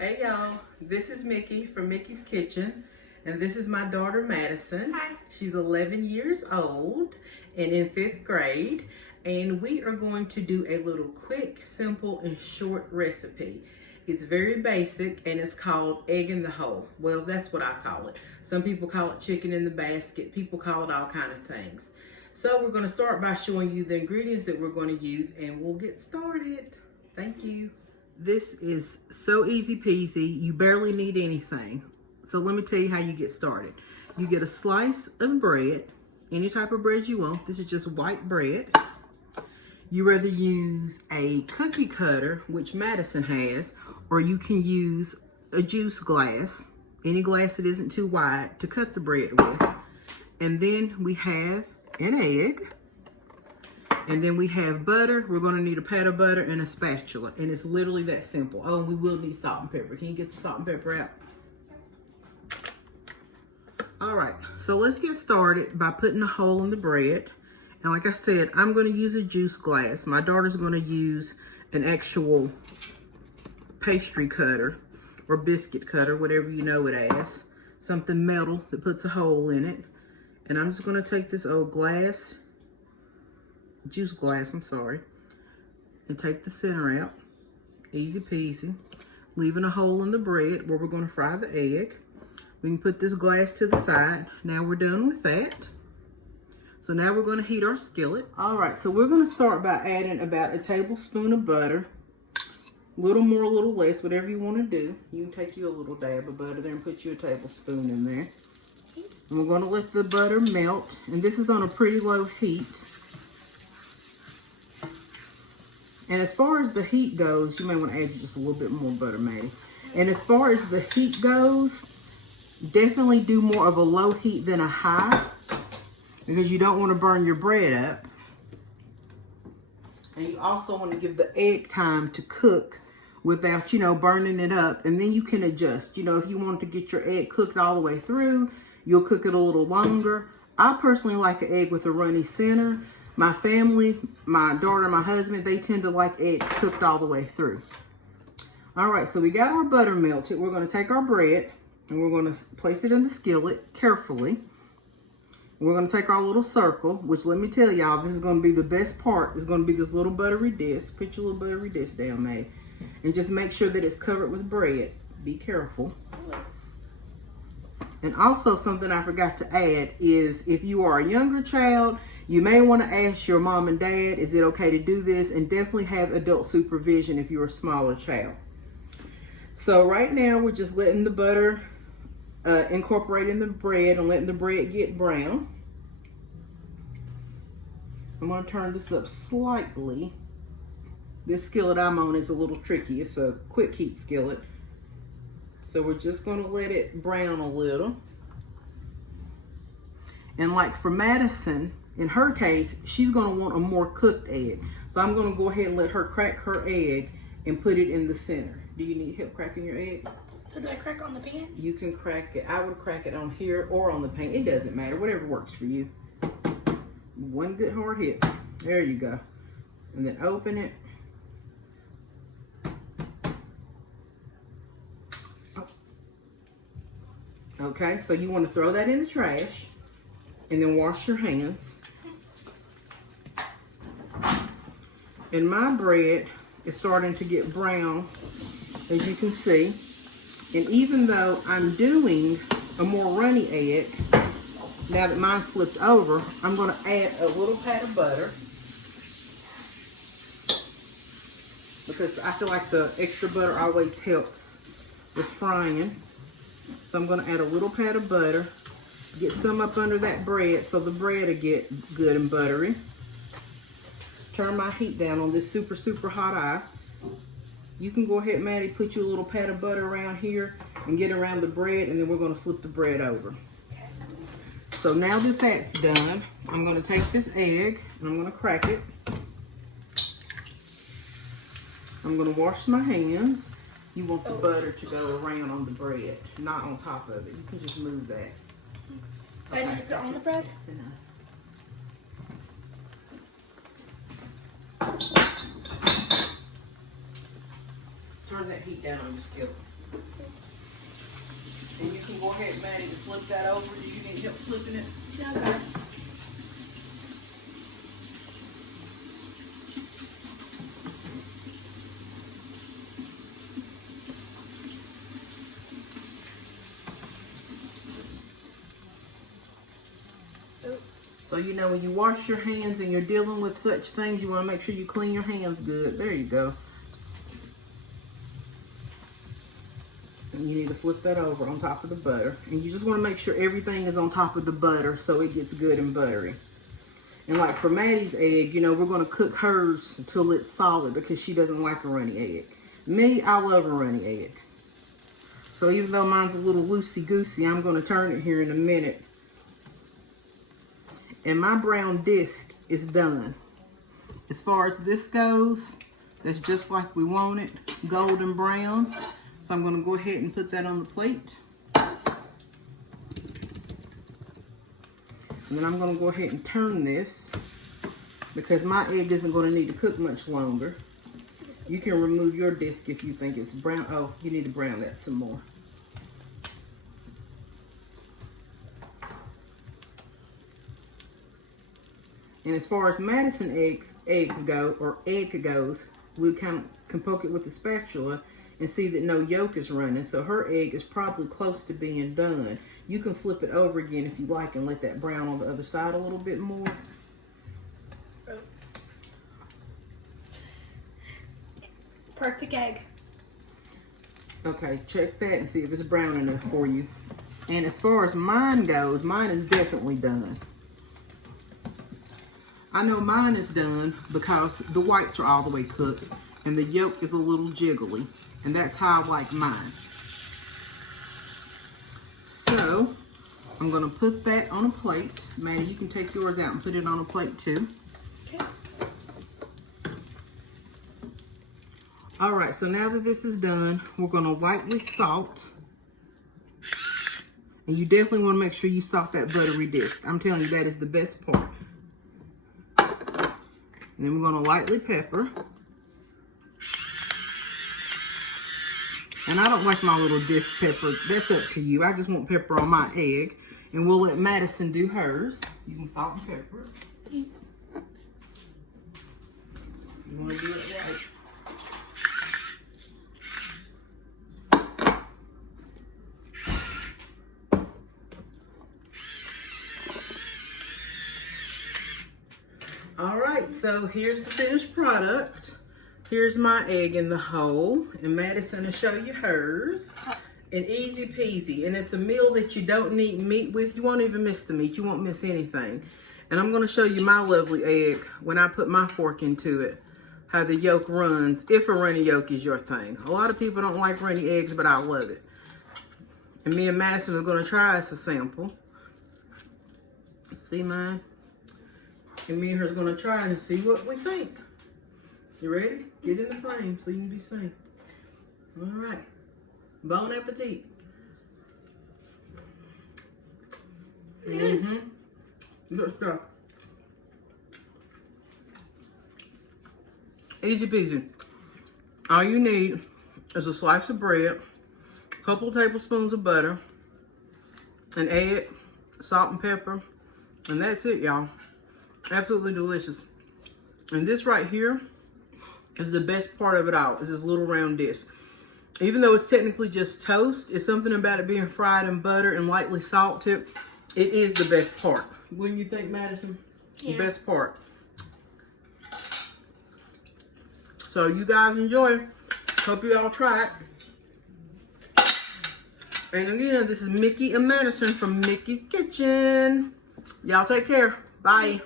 Hey y'all, this is Mickey from Mickey's Kitchen, and this is my daughter Madison. Hi. She's 11 years old and in 5th grade, and we are going to do a little quick, simple, and short recipe. It's very basic and it's called egg in the hole. Well, that's what I call it. Some people call it chicken in the basket. People call it all kind of things. So we're going to start by showing you the ingredients that we're going to use, and we'll get started. Thank you. This is so easy peasy. You barely need anything. So let me tell you how you get started. You get a slice of bread, any type of bread you want. This is just white bread. You rather use a cookie cutter, which Madison has, or you can use a juice glass, any glass that isn't too wide, to cut the bread with. And then we have an egg. And then we have butter. We're going to need a pat of butter and a spatula. And it's literally that simple. Oh, and we will need salt and pepper. Can you get the salt and pepper out? All right. So let's get started by putting a hole in the bread. And like I said, I'm going to use a juice glass. My daughter's going to use an actual pastry cutter or biscuit cutter, whatever you know it as. Something metal that puts a hole in it. And I'm just going to take this old juice glass, and take the center out. Easy peasy. Leaving a hole in the bread where we're going to fry the egg. We can put this glass to the side. Now we're done with that. So now we're going to heat our skillet. All right, so we're going to start by adding about a tablespoon of butter. A little more, a little less, whatever you want to do. You can take you a little dab of butter there and put you a tablespoon in there. And we're going to let the butter melt. And this is on a pretty low heat. And as far as the heat goes, you may want to add just a little bit more butter, Maddie. And as far as the heat goes, definitely do more of a low heat than a high, because you don't want to burn your bread up. And you also want to give the egg time to cook without, burning it up. And then you can adjust. If you want to get your egg cooked all the way through, you'll cook it a little longer. I personally like an egg with a runny center. My family, my daughter, my husband, they tend to like eggs cooked all the way through. All right, so we got our butter melted. We're going to take our bread and we're going to place it in the skillet carefully. We're going to take our little circle, which let me tell y'all, this is going to be the best part. It's going to be this little buttery disc. Put your little buttery disc down, May. And just make sure that it's covered with bread. Be careful. And also something I forgot to add is if you are a younger child, you may want to ask your mom and dad, is it okay to do this? And definitely have adult supervision if you're a smaller child. So right now we're just letting the butter incorporate in the bread and letting the bread get brown. I'm going to turn this up slightly. This skillet I'm on is a little tricky. It's a quick heat skillet. So we're just going to let it brown a little. And like for Madison, in her case, she's going to want a more cooked egg. So I'm going to go ahead and let her crack her egg and put it in the center. Do you need help cracking your egg? So do I crack on the pan? You can crack it. I would crack it on here or on the pan. It doesn't matter. Whatever works for you. One good hard hit. There you go. And then open it. Okay, so you want to throw that in the trash and then wash your hands. And my bread is starting to get brown, as you can see. And even though I'm doing a more runny egg, now that mine's flipped over, I'm going to add a little pat of butter, because I feel like the extra butter always helps with frying. So I'm going to add a little pat of butter, get some up under that bread so the bread will get good and buttery. Turn my heat down on this super, super hot eye. You can go ahead, Maddie, put you a little pat of butter around here and get around the bread, and then we're going to flip the bread over. So now that that's done, I'm going to take this egg and I'm going to crack it. I'm going to wash my hands. You want the butter to go around on the bread, not on top of it. You can just move that. Okay, I need to put it on the bread? Turn that heat down on your skillet. And you can go ahead, Maddie, to flip that over. Do you need help flipping it? Yeah, okay. So you know when you wash your hands and you're dealing with such things, you want to make sure you clean your hands good. There you go. And you need to flip that over on top of the butter. And you just want to make sure everything is on top of the butter so it gets good and buttery. And like for Maddie's egg, you know, we're going to cook hers until it's solid because she doesn't like a runny egg. Me, I love a runny egg. So even though mine's a little loosey-goosey, I'm going to turn it here in a minute. And my brown disc is done. As far as this goes, that's just like we want it, golden brown. So I'm going to go ahead and put that on the plate. And then I'm going to go ahead and turn this because my egg isn't going to need to cook much longer. You can remove your disc if you think it's brown. Oh, you need to brown that some more. And as far as Madison eggs go, or egg goes, we can poke it with a spatula and see that no yolk is running. So her egg is probably close to being done. You can flip it over again if you like and let that brown on the other side a little bit more. Perfect egg. Okay, check that and see if it's brown enough for you. And as far as mine goes, mine is definitely done. I know mine is done because the whites are all the way cooked and the yolk is a little jiggly. And that's how I like mine. So, I'm going to put that on a plate. Maddie, you can take yours out and put it on a plate too. Okay. All right, so now that this is done, we're going to lightly salt. And you definitely want to make sure you salt that buttery disc. I'm telling you, that is the best part. And then we're going to lightly pepper. And I don't like my little disc pepper. That's up to you. I just want pepper on my egg. And we'll let Madison do hers. You can salt and pepper. You want to do it right. All right, so here's the finished product. Here's my egg in the hole, and Madison will show you hers. And easy peasy, and it's a meal that you don't need meat with. You won't even miss the meat. You won't miss anything. And I'm going to show you my lovely egg when I put my fork into it, how the yolk runs, if a runny yolk is your thing. A lot of people don't like runny eggs, but I love it. And me and Madison are going to try us a sample. See mine? And me and her is going to try and see what we think. You ready? Get in the frame so you can be seen. All right. Bon appetit. Mm-hmm. Good stuff. Easy peasy. All you need is a slice of bread, a couple tablespoons of butter, an egg, salt and pepper, and that's it, y'all. Absolutely delicious. And this right here is the best part of it all. Is this little round disc. Even though it's technically just toast, it's something about it being fried in butter and lightly salted. It is the best part. Wouldn't you think, Madison? Yeah. The best part. So you guys enjoy. Hope you all try it. And again, this is Mickey and Madison from Mickey's Kitchen. Y'all take care. Bye.